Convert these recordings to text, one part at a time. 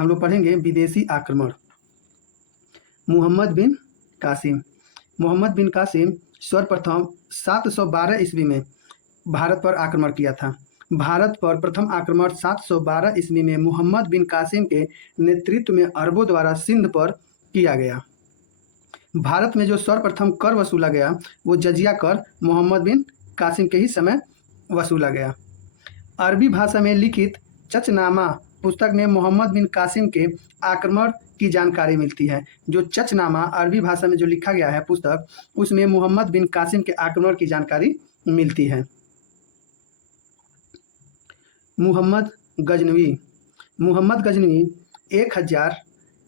हम लोग पढ़ेंगे विदेशी आक्रमण। मोहम्मद बिन कासिम। मोहम्मद बिन कासिम सर्वप्रथम 712 ईस्वी में भारत पर आक्रमण किया था। भारत पर प्रथम आक्रमण 712 ईस्वी में मोहम्मद बिन कासिम के नेतृत्व में अरबों द्वारा सिंध पर किया गया। भारत में जो सर्वप्रथम कर वसूला गया वो जजिया कर मोहम्मद बिन कासिम के ही समय वसूला गया। अरबी भाषा में लिखित चचनामा पुस्तक में मोहम्मद बिन कासिम के आक्रमण की जानकारी मिलती है। जो चचनामा अरबी भाषा में जो लिखा गया है पुस्तक, उसमें मोहम्मद बिन कासिम के आक्रमण की जानकारी मिलती है। मुहम्मद गजनवी। मुहम्मद गजनवी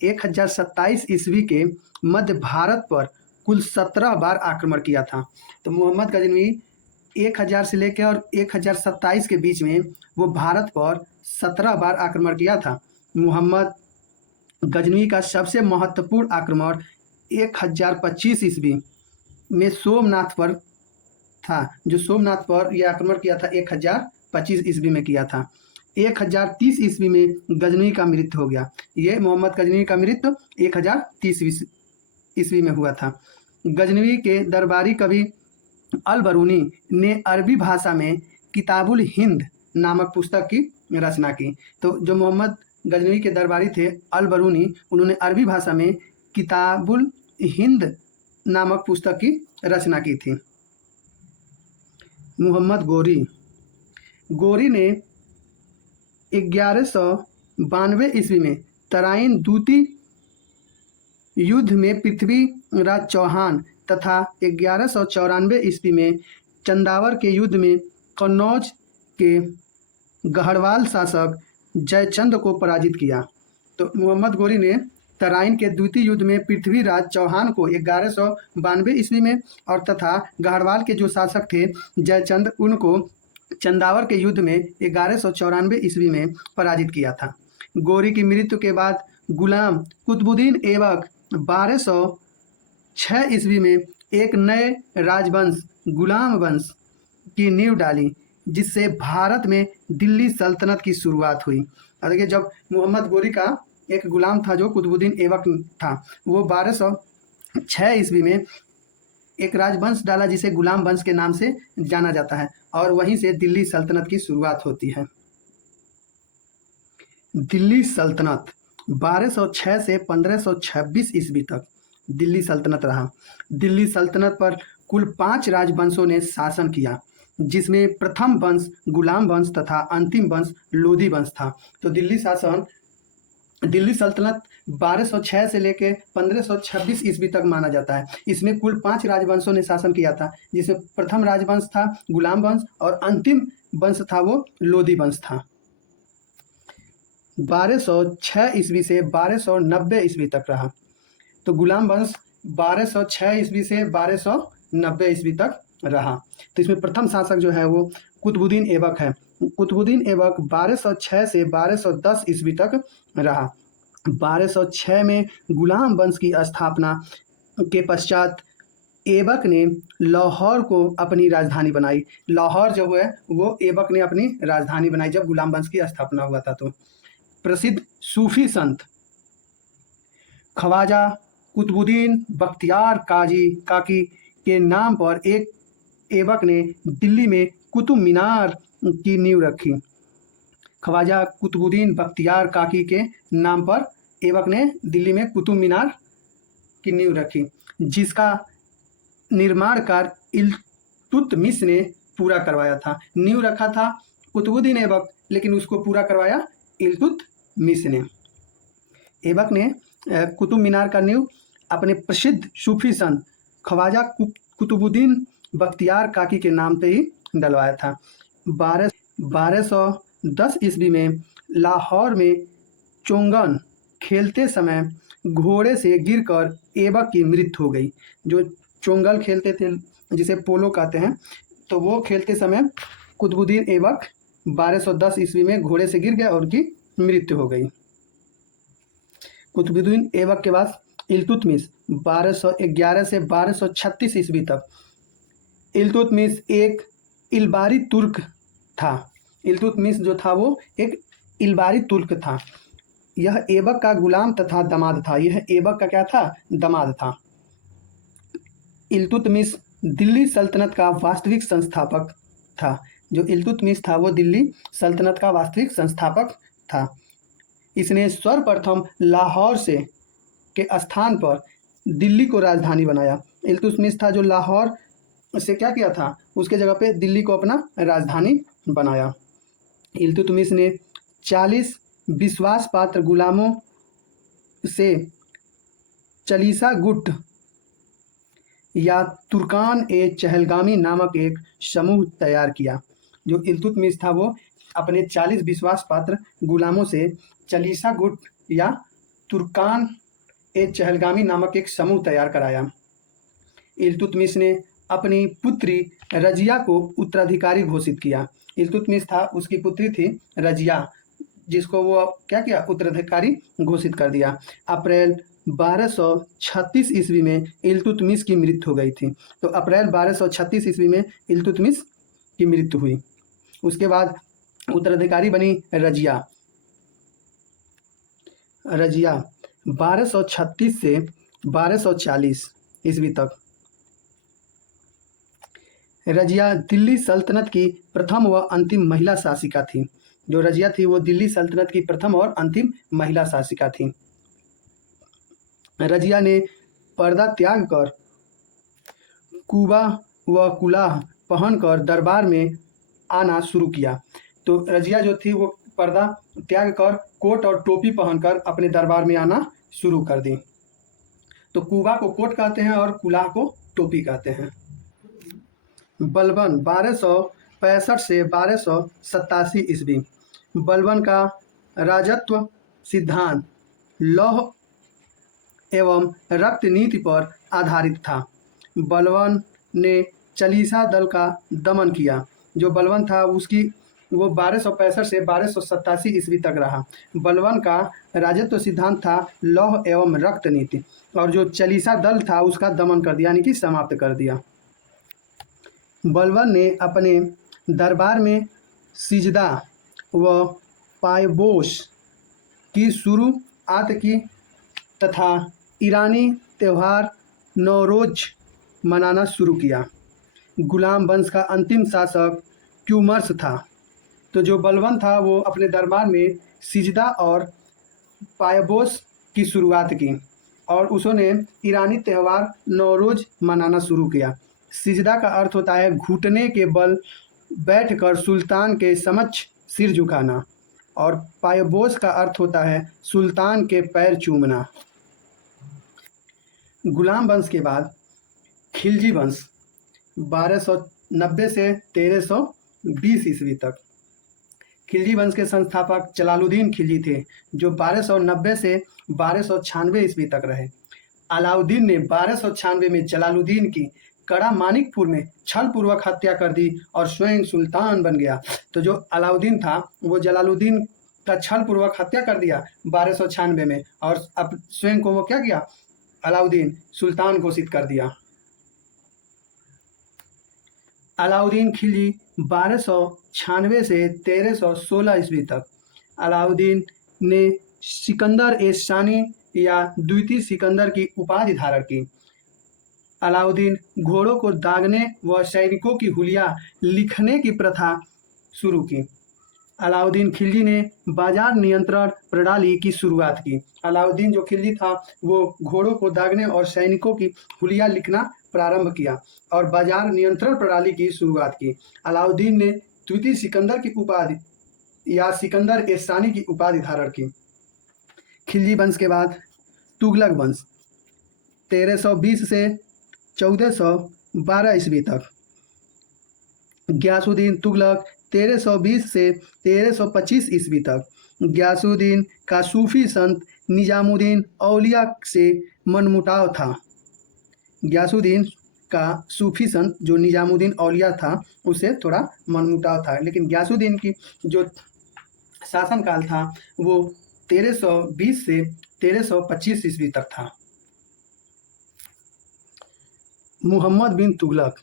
1027 ईस्वी के मध्य भारत पर कुल 17 बार आक्रमण किया था। तो मोहम्मद गजनवी 1000 से लेकर और 1027 के बीच में वो भारत पर 17 बार आक्रमण किया था। मोहम्मद गजनवी का सबसे महत्वपूर्ण आक्रमण 1025 ईस्वी में सोमनाथ पर था। जो सोमनाथ पर यह आक्रमण किया था 1025 ईस्वी में किया था। 1030 ईस्वी में गजनवी का मृत्यु हो गया। ये मोहम्मद गजनवी का मृत्यु 1030 ईस्वी में हुआ था। गजनवी के दरबारी कवि अल बरूनी ने अरबी भाषा में किताबुल हिंद नामक पुस्तक की रचना की। तो जो मोहम्मद गजनवी के दरबारी थे अल बरूनी, उन्होंने अरबी भाषा में किताबुल हिंद नामक पुस्तक की रचना की थी। मोहम्मद गोरी। गोरी ने 1192 ईस्वी में तराइन दूती युद्ध में पृथ्वीराज चौहान तथा 1194 ईस्वी में चंदावर के युद्ध में कन्नौज के गढ़वाल शासक जयचंद को पराजित किया। तो मोहम्मद गोरी ने तराइन के द्वितीय युद्ध में पृथ्वीराज चौहान को 1192 ईस्वी में और तथा गढ़वाल के जो शासक थे जयचंद, उनको चंदावर के युद्ध में 1194 ईस्वी में पराजित किया था। गोरी की मृत्यु के बाद गुलाम कुतुबुद्दीन ऐबक 1206 ईस्वी में एक नए राजवंश गुलाम वंश की नींव डाली, जिससे भारत में दिल्ली सल्तनत की शुरुआत हुई। और देखिए, जब मोहम्मद गोरी का एक गुलाम था जो कुतुबुद्दीन ऐबक था, वो 1206 ईस्वी में एक राजवंश डाला जिसे गुलाम वंश के नाम से जाना जाता है, और वहीं से दिल्ली सल्तनत की शुरुआत होती है। दिल्ली सल्तनत 1206 से 1526 ईस्वी तक दिल्ली सल्तनत रहा। दिल्ली सल्तनत पर कुल 5 राजवंशों ने शासन किया, जिसमें प्रथम वंश गुलाम वंश तथा अंतिम वंश लोधी वंश था। तो दिल्ली सल्तनत 1206 से लेकर 1526 ईस्वी तक माना जाता है। इसमें कुल 5 राजवंशों ने शासन किया था, जिसमें प्रथम राजवंश था गुलाम वंश और अंतिम वंश था वो लोधी वंश था। 1206 ईस्वी से 1290 ईस्वी तक रहा। तो गुलाम वंश 1206 ईस्वी से 1290 ईस्वी तक रहा। तो इसमें प्रथम शासक जो है वो कुतुबुद्दीन ऐबक है। कुतुबुद्दीन ऐबक 1206 से 1210 ईस्वी तक रहा। 1206 में गुलाम वंश की स्थापना के पश्चात ऐबक ने लाहौर को अपनी राजधानी बनाई। लाहौर जो है वो ऐबक ने अपनी राजधानी बनाई जब गुलाम वंश की स्थापना हुआ था। तो प्रसिद्ध सूफी संत ख्वाजा कुतुबुद्दीन बख्तियार काकी के नाम पर एक ऐबक ने दिल्ली में कुतुब मीनार की नींव रखी। ख्वाजा कुतुबुद्दीन बख्तियार काकी के नाम पर ऐबक ने दिल्ली में कुतुब मीनार की नींव रखी, जिसका निर्माण कार्य इल्तुतमिश ने पूरा करवाया था। नींव रखा था कुतुबुद्दीन ऐबक, लेकिन उसको पूरा करवाया इल्तुतमिश ने। ऐबक ने कुतुब मीनार का नींव अपने प्रसिद्ध सूफी संत ख्वाजा कुतुबुद्दीन बख्तियार काकी के नाम पे ही डलवाया था। 1210 ईस्वी में लाहौर में चोंगन खेलते समय घोड़े से गिरकर ऐबक की मृत्यु हो गई। जो चोंगल खेलते थे, जिसे पोलो कहते हैं, तो वो खेलते समय कुतुबुद्दीन ऐबक 1210 ईस्वी में घोड़े से गिर गए और उनकी मृत्यु हो गई। कुतुबुद्दीन ऐबक के बाद इल्तुतमिश 1211 से 1236 ईस्वी तक। इल्तुतमिश एक इलबारी तुर्क था। इल्तुतमिश जो था वो एक इलबारी तुर्क था। यह ऐबक का गुलाम तथा दामाद था। यह ऐबक का क्या था? दामाद था। इल्तुतमिश दिल्ली सल्तनत का वास्तविक संस्थापक था। जो इल्तुतमिश था वो दिल्ली सल्तनत का वास्तविक संस्थापक था। इसने सर्वप्रथम लाहौर से के स्थान पर दिल्ली को राजधानी बनाया। इल्तुतमिश था जो लाहौर से क्या किया था, उसके जगह पे दिल्ली को अपना राजधानी बनाया। इल्तुतमिश ने 40 विश्वास पात्र गुलामों से चालीसा गुट या तुर्कान ए चहलगामी नामक एक समूह तैयार किया। जो इल्तुतमिश था वो अपने 40 विश्वास पात्र गुलामों से चालीसा गुट या तुर्कान ए चहलगामी नामक एक समूह तैयार कराया। इल्तुतमिश ने अपनी पुत्री रजिया को उत्तराधिकारी घोषित किया। इल्तुतमिश था, उसकी पुत्री थी रजिया, जिसको वो क्या किया, उत्तराधिकारी घोषित कर दिया। अप्रैल 1236 ईस्वी में इल्तुतमिश की मृत्यु हो गई थी। तो अप्रैल 1236 ईस्वी में इल्तुतमिश की मृत्यु हुई। उसके बाद उत्तराधिकारी बनी रजिया। रजिया 1236 से 1240 ईस्वी तक रजिया दिल्ली सल्तनत की प्रथम व अंतिम महिला शासिका थी। जो रजिया थी वो दिल्ली सल्तनत की प्रथम और अंतिम महिला शासिका थी। रजिया ने पर्दा त्याग कर कुबा व कुलाह पहनकर दरबार में आना शुरू किया। तो रजिया जो थी वो पर्दा त्याग कर कोट और टोपी पहनकर अपने दरबार में आना शुरू कर दी। तो कुबा को कोट कहते हैं और कुलाह को टोपी कहते हैं। बलबन 1265 से 1287 ईस्वी। बलबन का राजत्व सिद्धांत लौह एवं रक्त नीति पर आधारित था। बलबन ने चालीसा दल का दमन किया। जो बलबन था उसकी वो 1265 से 1287 ईस्वी तक रहा। बलबन का राजत्व सिद्धांत था लौह एवं रक्त नीति, और जो चालीसा दल था उसका दमन कर दिया, यानी कि समाप्त कर दिया। बलबन ने अपने दरबार में सिजदा व पायबोश की शुरुआत की तथा ईरानी त्यौहार नौरोज मनाना शुरू किया। गुलाम वंश का अंतिम शासक क्यूमर्स था। तो जो बलबन था वो अपने दरबार में सिजदा और पायबोश की शुरुआत की और उसने ईरानी त्यौहार नौरोज मनाना शुरू किया। सिजदा का अर्थ होता है घुटने के बल बैठकर सुल्तान के समक्ष सिर झुकाना, और पायबोश का अर्थ होता है सुल्तान के पैर चूमना। गुलाम वंश के बाद खिलजी वंश 1290 से 1320 ईस्वी तक। खिलजी वंश के संस्थापक जलालुद्दीन खिलजी थे, जो 1290 से 1296 ईस्वी तक रहे। अलाउद्दीन ने 1296 में जलालुद्दीन की कड़ा मानिकपुर में छल पूर्वक हत्या कर दी और स्वयं सुल्तान बन गया। तो जो अलाउद्दीन था वो जलालुद्दीन का छल पूर्वक हत्या कर दिया 1296 में, और अब स्वयं को वो क्या किया, अलाउद्दीन सुल्तान घोषित कर दिया। अलाउद्दीन खिलजी 1296 से 1316 ईस्वी तक। अलाउद्दीन ने सिकंदर ए सानी या द्वितीय सिकंदर की उपाधि धारण की। अलाउद्दीन घोड़ों को दागने व सैनिकों की हुलिया लिखने की प्रथा शुरू की। अलाउद्दीन खिलजी ने बाजार नियंत्रण प्रणाली की शुरुआत की। अलाउद्दीन जो खिलजी था वो घोड़ों को दागने और सैनिकों की हुलिया लिखना प्रारंभ किया और बाजार नियंत्रण प्रणाली की शुरुआत की। अलाउद्दीन ने द्वितीय सिकंदर की उपाधि या सिकंदर ए सानी की उपाधि धारण की। खिलजी वंश के बाद तुगलक वंश 1320 से 1412 ईस्वी तक। गयासुद्दीन तुगलक 1320 से 1325 ईस्वी तक। गयासुद्दीन का सूफी संत निजामुद्दीन औलिया से मनमुटाव था। गयासुद्दीन का सूफी संत जो निजामुद्दीन औलिया था उससे थोड़ा मनमुटाव था, लेकिन गयासुद्दीन की जो शासनकाल था वो 1320 से 1325 ईस्वी तक था। मुहम्मद बिन तुगलक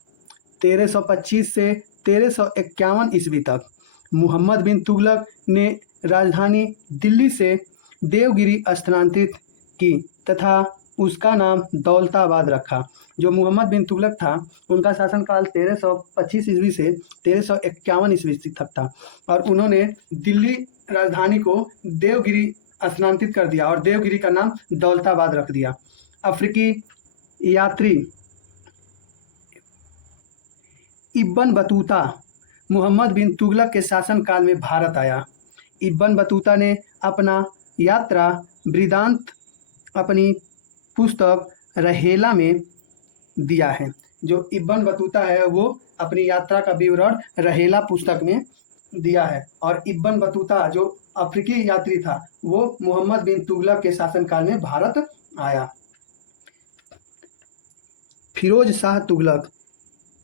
1325 से 1351 ईस्वी तक। मुहम्मद बिन तुगलक ने राजधानी दिल्ली से देवगिरी स्थानांतरित की तथा उसका नाम दौलताबाद रखा। जो मोहम्मद बिन तुगलक था उनका शासनकाल 1325 ईस्वी से 1351 ईस्वी तक था और उन्होंने दिल्ली राजधानी को देवगिरी स्थानांतरित कर दिया और देवगिरी का नाम दौलताबाद रख दिया। अफ्रीकी यात्री इब्न बतूता मोहम्मद बिन तुगलक के शासनकाल में भारत आया। इब्न बतूता ने अपना यात्रा वृत्तांत अपनी पुस्तक रहेला में दिया है। जो इब्न बतूता है वो अपनी यात्रा का विवरण रहेला पुस्तक में दिया है और इब्न बतूता जो अफ्रीकी यात्री था वो मोहम्मद बिन तुगलक के शासनकाल में भारत आया। फिरोज शाह तुगलक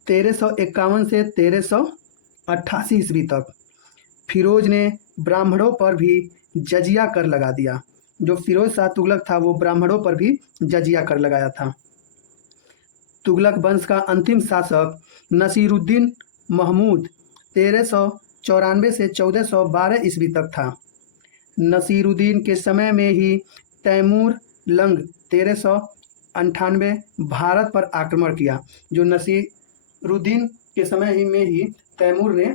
1351 से 1388 ईस्वी तक। फिरोज ने ब्राह्मणों पर भी जजिया कर लगा दिया। जो फिरोज शाह तुगलक था वो ब्राह्मणों पर भी जजिया कर लगाया था। तुगलक वंश का अंतिम शासक नसीरुद्दीन महमूद 1394 से 1412 ईस्वी तक था। नसीरुद्दीन के समय में ही तैमूर लंग 1398 भारत पर आक्रमण किया। जो नसीरुद्दीन के समय ही में ही तैमूर ने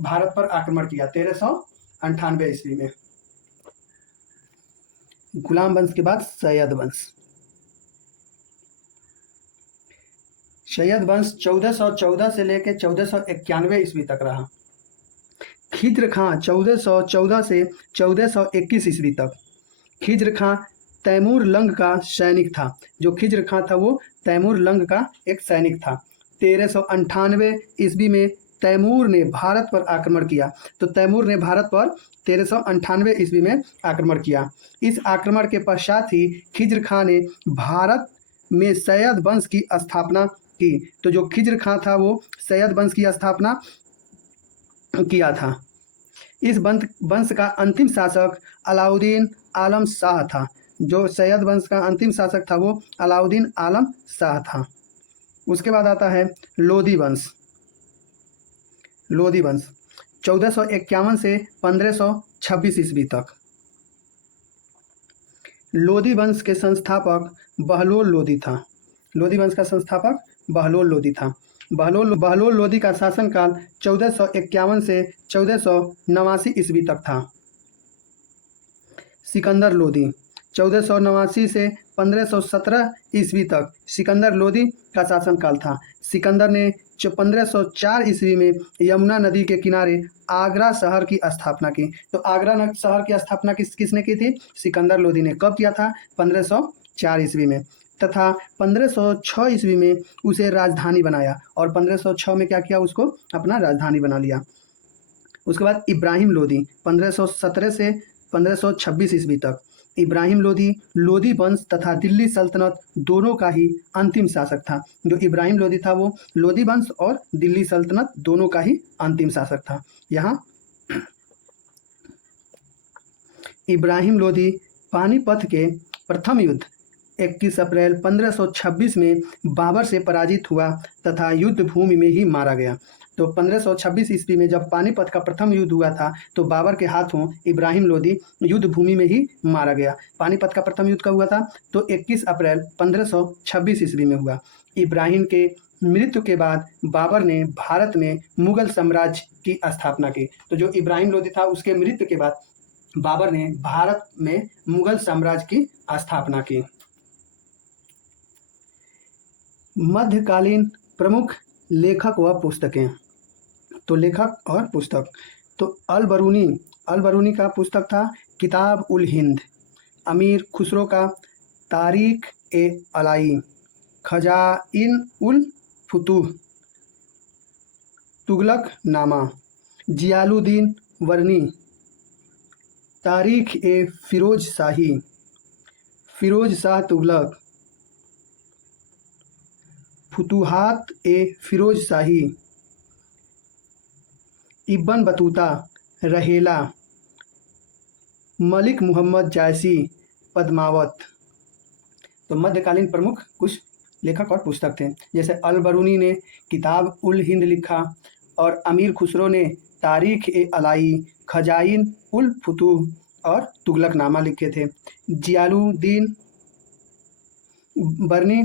भारत पर आक्रमण किया 1398 ईस्वी में। गुलाम वंश के बाद सैयद वंश। सैयद वंश 1414 से लेकर 1491 ईस्वी तक रहा। खिज्र खां 1414 से 1421 ईस्वी तक। खिज्र खां तैमूर लंग का सैनिक था। जो खिज्र खां था वो तैमूर लंग का एक सैनिक था। 1398 ईस्वी में तैमूर ने भारत पर आक्रमण किया। तो तैमूर ने भारत पर 1398 ईस्वी में आक्रमण किया। इस आक्रमण के पश्चात ही खिज्र खां ने भारत में सैयद वंश की स्थापना की। तो जो खिज्र खां था वो सैयद वंश की स्थापना किया था। इस वंश का अंतिम शासक अलाउद्दीन आलम शाह था। जो सैयद वंश का अंतिम शासक था वो अलाउद्दीन आलम शाह था। उसके बाद आता है लोधी वंश। लोधी वंश 1451 से 1526 ईस्वी तक। लोधी वंश के संस्थापक बहलोल लोधी था। लोधी वंश का संस्थापक बहलोल लोधी था। बहलोल लोधी का शासनकाल 1451 से 1489 ईस्वी तक था। सिकंदर लोधी 1489 से 1517 ईस्वी तक सिकंदर लोधी का शासनकाल था। सिकंदर ने 1504 ईस्वी में यमुना नदी के किनारे आगरा शहर की स्थापना की। तो आगरा शहर की स्थापना किसने की थी? सिकंदर लोधी ने। कब किया था? 1504 ईस्वी में। तथा 1506 ईस्वी में उसे राजधानी बनाया और 1506 में क्या किया? उसको अपना राजधानी बना लिया। उसके बाद इब्राहिम लोधी 1517 से 1526 ईस्वी तक। इब्राहिम लोधी लोधी वंश तथा दिल्ली सल्तनत दोनों का ही अंतिम शासक था। जो इब्राहिम लोधी था वो लोधी वंश और दिल्ली सल्तनत दोनों का ही अंतिम शासक था। यहाँ इब्राहिम लोधी पानीपत के प्रथम युद्ध 21 अप्रैल 1526 में बाबर से पराजित हुआ तथा युद्ध भूमि में ही मारा गया। तो 1526 ईस्वी में जब पानीपत का प्रथम युद्ध हुआ था तो बाबर के हाथों इब्राहिम लोधी युद्ध भूमि में ही मारा गया। पानीपत का प्रथम युद्ध कब हुआ था? तो 21 अप्रैल 1526 ईस्वी में हुआ। इब्राहिम के मृत्यु के बाद बाबर ने भारत में मुगल साम्राज्य की स्थापना की। तो जो इब्राहिम लोधी था उसके मृत्यु के बाद बाबर ने भारत में मुगल साम्राज्य की स्थापना की। मध्यकालीन प्रमुख लेखक व पुस्तकें। तो लेखक और पुस्तक, तो अल बरूनी का पुस्तक था किताब उल हिंद। अमीर खुसरो का तारीख ए अलाई, खजाइन उल फुतूह, तुगलक नामा। जियालुद्दीन वर्नी तारीख ए फिरोज शाही, फिरोज शाह तुगलक, फुतूहात ए फिरोज शाही। इब्न बतूता रहेला, मलिक मुहम्मद जायसी पद्मावत। तो मध्यकालीन प्रमुख कुछ लेखक और पुस्तक थे। जैसे अल बरूनी ने किताब उल हिंद लिखा और अमीर खुसरो ने तारीख ए अलाई, खजाइन उल फुतूह और तुगलकनामा लिखे थे। जियालुद्दीन बरनी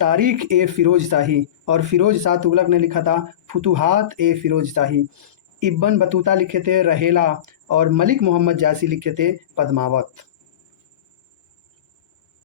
तारीख ए फिरोज शाही, और फिरोज शाह तुगलक ने लिखा था फुतुहात ए फिरोज शाही। इब्न बतूता लिखे थे रहेला, और मलिक मोहम्मद जासी लिखे थे पद्मावत।